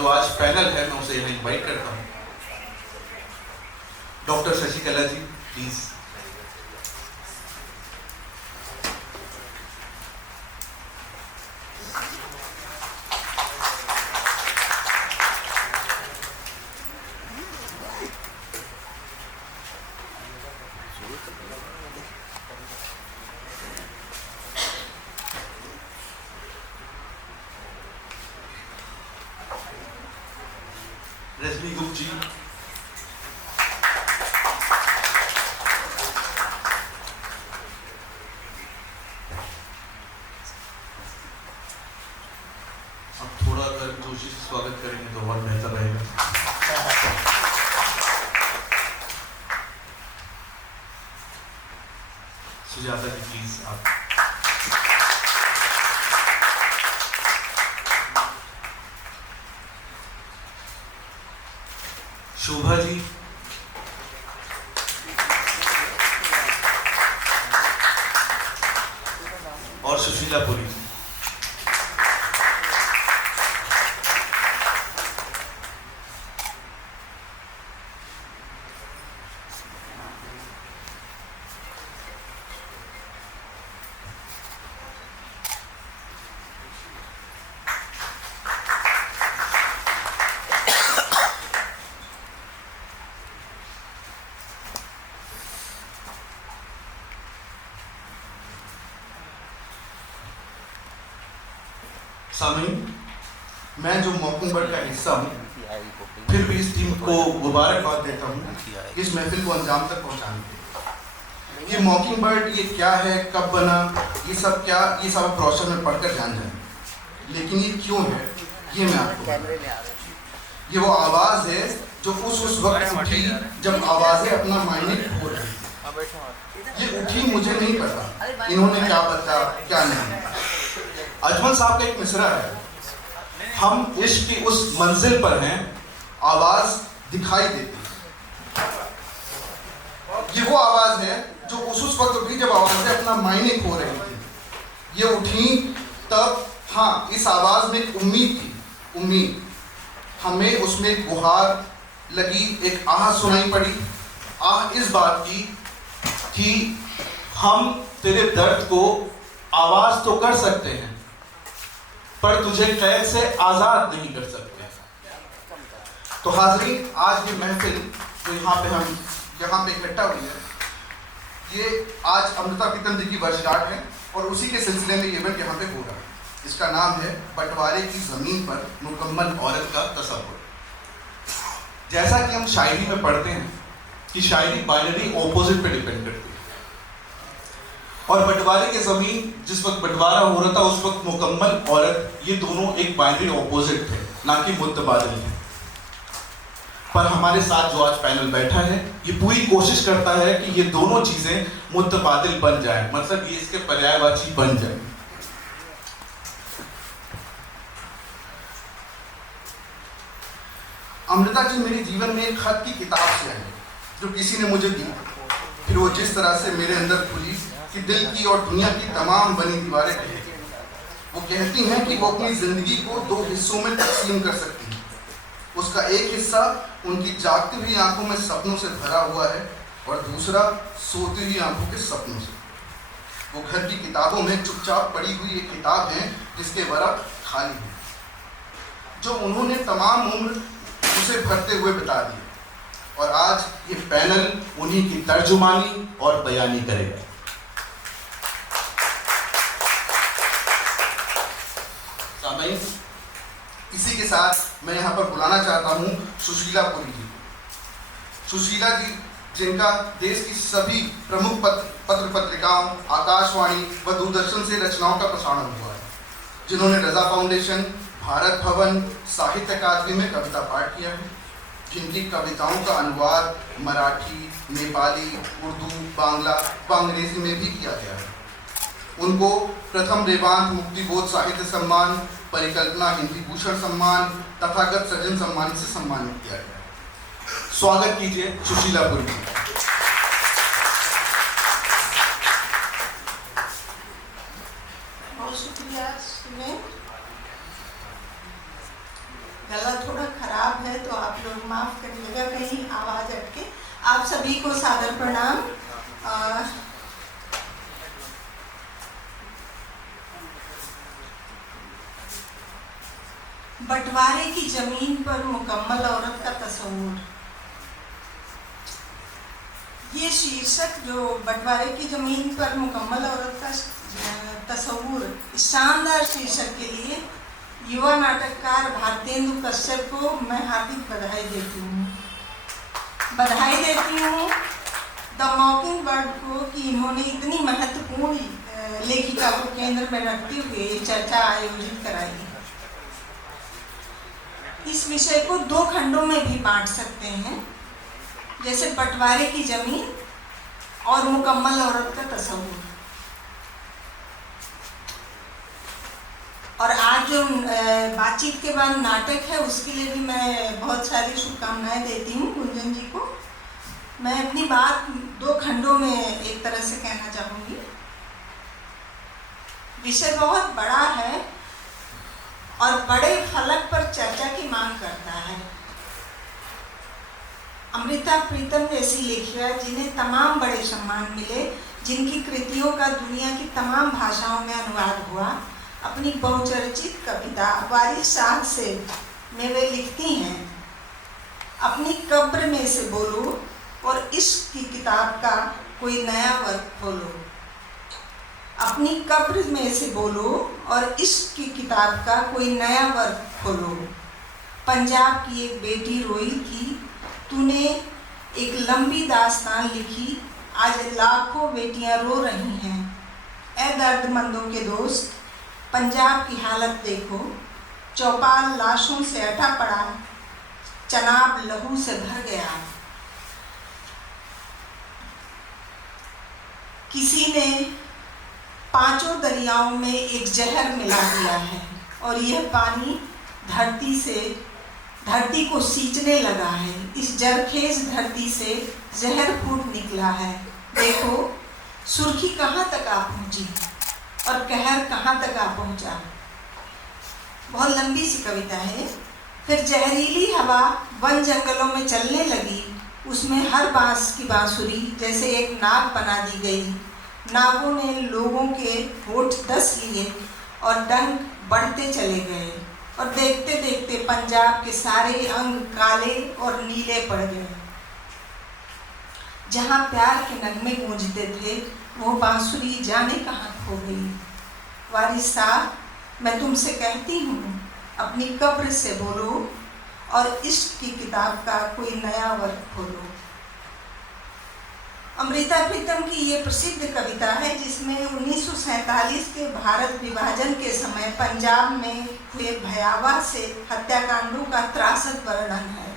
जो आज पैनल है मैं उसे यहाँ इनवाइट करता हूँ। Doctor Shashikala ji please. रजनी गुप्त जी, अब थोड़ा अगर जोशी से स्वागत करेंगे तो और बेहतर रहेगा। सुजाता जी प्लीज आप। शोभा जी, और सुशीला पुरी जी। सामीन, मैं जो मॉकिंगबर्ड का हिस्सा हूँ, फिर भी इस टीम को मुबारकबाद देता हूँ इस महफिल को अंजाम तक पहुँचाने के लिए। ये मॉकिंगबर्ड ये क्या है, कब बना, ये सब ब्रोशर में पढ़कर जान जाए, लेकिन ये क्यों है ये मैं आपको ये वो आवाज़ है जो उस वक्त उठी जब आवाज़ें अपना मायने खो रही। ये उठी मुझे नहीं पता इन्होंने क्या बता क्या नहीं। अजमल साहब का एक मिसरा है, हम इश्क की उस मंजिल पर हैं, आवाज दिखाई देती है। ये वो आवाज है जो उस वक्त उठी जब आवाजें अपना मायने खो रही थी। ये उठी तब, हाँ, इस आवाज में एक उम्मीद थी, उम्मीद। हमें उसमें एक गुहार लगी, एक आह सुनाई पड़ी। आह इस बात की कि हम तेरे दर्द को आवाज तो कर सकते हैं पर तुझे कैद से आजाद नहीं कर सकते। तो हाज़रीन, आज ये महफिल जो यहाँ पे इकट्ठा हुई है, ये आज अमृता प्रीतम जी की वर्षगांठ है और उसी के सिलसिले में ये इवेंट यहाँ पे हो रहा है। इसका नाम है बंटवारे की जमीन पर मुकम्मल औरत का तसव्वुर। जैसा कि हम शायरी में पढ़ते हैं कि शायरी बाइनरी ऑपोजिट पे डिपेंड करती है, और बंटवारे की जमीन जिस वक्त बंटवारा हो रहा था उस वक्त मुकम्मल औरत, ये दोनों एक बाइनरी ऑपोजिट थे, ना कि मुतबादिल थे। पर हमारे साथ जो आज पैनल बैठा है ये पूरी कोशिश करता है कि ये दोनों चीजें मुतबादिल बन जाए, मतलब ये इसके पर्यायवाची बन जाए। अमृता जी मेरे जीवन में एक खत की किताब से आई जो किसी ने मुझे दी। फिर वो जिस तरह से मेरे अंदर खुली कि दिल की और दुनिया की तमाम बनी दीवारें कहती हैं। वो कहती हैं कि वो अपनी जिंदगी को दो हिस्सों में तकसीम कर सकती हैं। उसका एक हिस्सा उनकी जागती हुई आंखों में सपनों से भरा हुआ है और दूसरा सोती हुई आंखों के सपनों से। वो घर की किताबों में चुपचाप पड़ी हुई एक किताब है जिसके वरक़ खाली हैं, जो उन्होंने तमाम उम्र उसे भरते हुए बिता दिए। और आज ये पैनल उन्हीं की तर्जुमानी और बयानी करेगा। इसी के साथ मैं यहाँ पर बुलाना चाहता हूँ सुशीला पुरी जी। सुशीला जी जिनका देश की सभी प्रमुख पत्र पत्रिकाओं, आकाशवाणी व दूरदर्शन से रचनाओं का प्रसारण हुआ है, जिन्होंने रजा फाउंडेशन, भारत भवन, साहित्य अकादमी में कविता पाठ किया है, जिनकी कविताओं का अनुवाद मराठी, नेपाली, उर्दू, बांग्ला व अंग्रेजी में भी किया गया है। उनको प्रथम रेवांत मुक्तिबोध साहित्य सम्मान, परिकल्पना हिंदी भूषण सम्मान, तथागत सृजन सम्मान से सम्मानित किया गया है। स्वागत कीजिए सुशीला पुरी जी। बहुत शुक्रिया सुने। गला थोड़ा खराब है तो आप लोग माफ़ करिएगा कहीं आवाज़ अटके। आप सभी को सादर प्रणाम। बंटवारे की जमीन पर मुकम्मल औरत का तस्वूर, ये शीर्षक जो बंटवारे की जमीन पर मुकम्मल औरत का तस्वूर, इस शानदार शीर्षक के लिए युवा नाटककार भारतेंदु कश्यप को मैं हार्दिक बधाई देती हूँ द मॉकिंग बर्ड को कि इन्होंने इतनी महत्वपूर्ण लेखिका को केंद्र में रखते हुए ये चर्चा आयोजित कराई। इस विषय को 2 खंडों में भी बांट सकते हैं, जैसे बंटवारे की जमीन और मुकम्मल औरत का तस्वूर। और आज जो बातचीत के बाद नाटक है उसके लिए भी मैं बहुत सारी शुभकामनाएं देती हूँ गुंजन जी को। मैं अपनी बात 2 खंडों में एक तरह से कहना चाहूँगी। विषय बहुत बड़ा है और बड़े फलक पर चर्चा की मांग करता है। अमृता प्रीतम जैसी लेखिका जिन्हें तमाम बड़े सम्मान मिले, जिनकी कृतियों का दुनिया की तमाम भाषाओं में अनुवाद हुआ, अपनी बहुचर्चित कविता वारिस शाह से में वे लिखती हैं, अपनी कब्र में से बोलो और इश्क की किताब का कोई नया वर्ग खोलो। अपनी कब्र में से बोलो और इश्क की किताब का कोई नया वर्ग खोलो। पंजाब की एक बेटी रोई थी, तूने एक लंबी दास्तान लिखी, आज लाखों बेटियां रो रही हैं। ऐ दर्दमंदों के दोस्त, पंजाब की हालत देखो, चौपाल लाशों से अटा पड़ा, चनाब लहू से भर गया। किसी ने 5 दरियाओं में एक जहर मिला दिया है और यह पानी धरती को सींचने लगा है। इस जरखेज धरती से जहर फूट निकला है। देखो सुर्खी कहाँ तक आ पहुँची और कहर कहाँ तक आ पहुँचा। बहुत लंबी सी कविता है। फिर जहरीली हवा वन जंगलों में चलने लगी, उसमें हर बांस की बांसुरी जैसे एक नाग बना दी गई। नागों ने लोगों के होठ दस लिए और डंक बढ़ते चले गए और देखते देखते पंजाब के सारे अंग काले और नीले पड़ गए। जहाँ प्यार के नगमे गूंजते थे वो बांसुरी जाने कहाँ खो गई। वारिस साहब, मैं तुमसे कहती हूँ, अपनी कब्र से बोलो और इश्क की किताब का कोई नया वर्ग खोलो। अमृता प्रीतम की ये प्रसिद्ध कविता है जिसमें 1947 के भारत विभाजन के समय पंजाब में हुए भयावह से हत्याकांडों का त्रासद वर्णन है।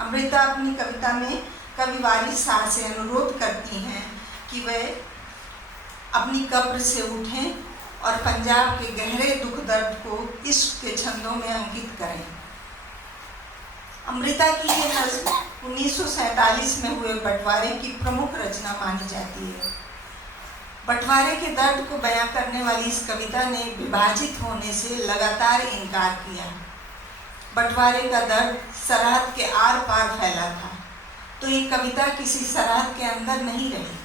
अमृता अपनी कविता में कवि वारिस शाह से अनुरोध करती हैं कि वे अपनी कब्र से उठें और पंजाब के गहरे दुख दर्द को इश्क के छंदों में अंकित करें। अमृता की ये नज़्म 1947 में हुए बंटवारे की प्रमुख रचना मानी जाती है। बंटवारे के दर्द को बयां करने वाली इस कविता ने विभाजित होने से लगातार इनकार किया। बंटवारे का दर्द सरहद के आर पार फैला था, तो ये कविता किसी सरहद के अंदर नहीं रही।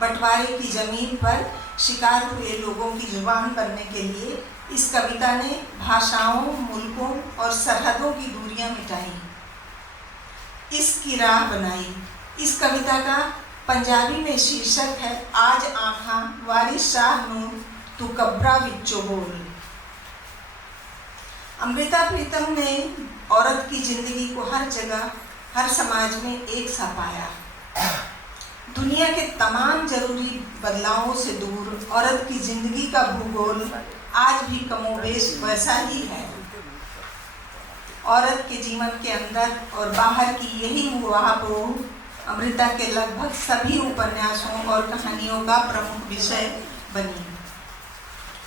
बंटवारे की ज़मीन पर शिकार हुए लोगों की जुबान बनने के लिए इस कविता ने भाषाओं, मुल्कों और सरहदों की दूरियां मिटाई, इसकी राह बनाई। इस कविता का पंजाबी में शीर्षक है आज आँखां वारिस शाह नूं तू कब्रा विचों बोल। अमृता प्रीतम ने औरत की जिंदगी को हर जगह, हर समाज में एक सा पाया। दुनिया के तमाम जरूरी बदलावों से दूर औरत की जिंदगी का भूगोल आज भी कमोबेश वैसा ही है। औरत के जीवन के अंदर और बाहर की यही मुहावरों अमृता के लगभग सभी उपन्यासों और कहानियों का प्रमुख विषय बनी।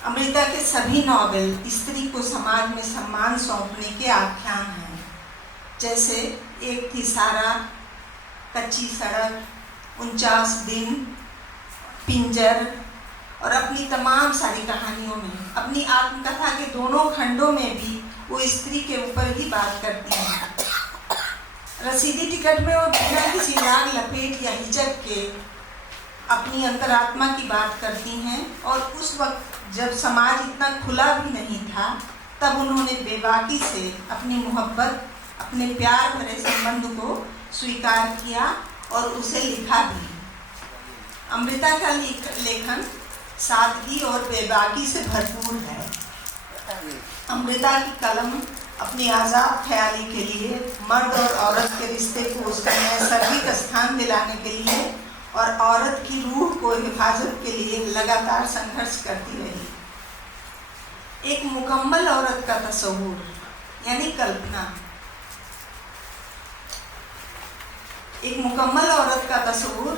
अमृता के सभी नॉवेल स्त्री को समाज में सम्मान सौंपने के आख्यान हैं, जैसे एक थी सारा, कच्ची सड़क, 49 दिन, पिंजर और अपनी तमाम सारी कहानियों में। अपनी आत्मकथा के दोनों खंडों में भी वो स्त्री के ऊपर ही बात करती हैं। रसीदी टिकट में वो बिना किसी लाग लपेट या हिचक के अपनी अंतरात्मा की बात करती हैं, और उस वक्त जब समाज इतना खुला भी नहीं था, तब उन्होंने बेबाकी से अपनी मोहब्बत, अपने प्यार भरे संबंध को स्वीकार किया और उसे लिखा भी। अमृता का लेखन सादगी और बेबाकी से भरपूर है। अमृता की कलम अपनी आज़ाद ख्याली के लिए, मर्द और औरत के रिश्ते को उसका नैसर्गिक स्थान दिलाने के लिए और औरत की रूह को हिफाजत के लिए लगातार संघर्ष करती रही। एक मुकम्मल औरत का तस्वूर यानी कल्पना। एक मुकम्मल औरत का तस्वूर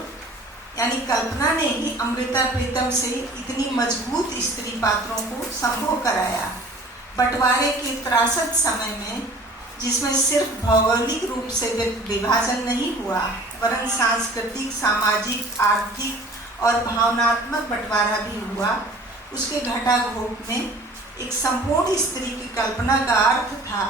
यानी कल्पना ने ही अमृता प्रीतम से इतनी मजबूत स्त्री पात्रों को संभव कराया। बंटवारे के त्रासद समय में, जिसमें सिर्फ भौगोलिक रूप से विभाजन नहीं हुआ, वरन सांस्कृतिक, सामाजिक, आर्थिक और भावनात्मक बंटवारा भी हुआ, उसके घटाघोट में एक संपूर्ण स्त्री की कल्पना का अर्थ था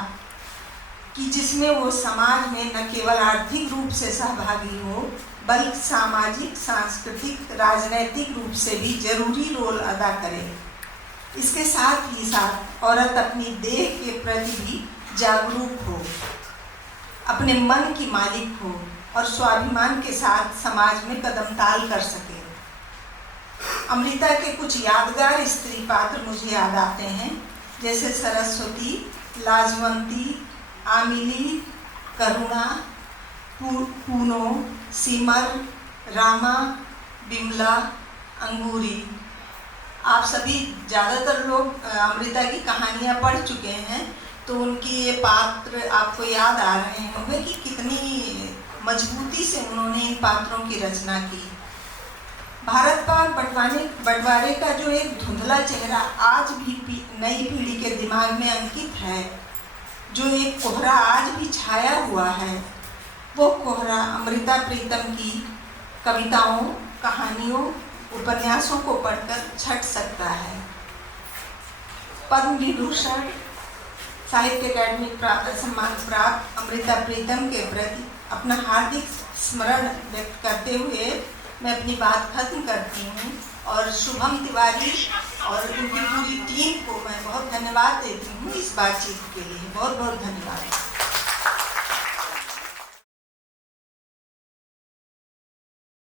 कि जिसमें वो समाज में न केवल आर्थिक रूप से सहभागी हो, बल्कि सामाजिक, सांस्कृतिक, राजनैतिक रूप से भी जरूरी रोल अदा करे। इसके साथ ही साथ औरत अपनी देह के प्रति भी जागरूक हो, अपने मन की मालिक हो और स्वाभिमान के साथ समाज में कदम ताल कर सके। अमृता के कुछ यादगार स्त्री पात्र मुझे याद आते हैं, जैसे सरस्वती, लाजवंती, आमिली, करुणा, पूनो, सिमर, रामा, बिमला, अंगूरी। आप सभी ज़्यादातर लोग अमृता की कहानियाँ पढ़ चुके हैं, तो उनकी ये पात्र आपको याद आ रहे होंगे कि कितनी मजबूती से उन्होंने इन पात्रों की रचना की। भारत पाक बंटवारे का जो एक धुंधला चेहरा आज भी नई पीढ़ी के दिमाग में अंकित है, जो एक कोहरा आज भी छाया हुआ है, वो कोहरा अमृता प्रीतम की कविताओं, कहानियों, उपन्यासों को पढ़कर छट सकता है। पद्म विभूषण साहित्य अकादमी सम्मान प्राप्त अमृता प्रीतम के प्रति अपना हार्दिक स्मरण व्यक्त करते हुए मैं अपनी बात खत्म करती हूँ, और शुभम तिवारी और उनकी पूरी टीम को मैं बहुत धन्यवाद देती हूँ इस बातचीत के लिए। बहुत बहुत धन्यवाद।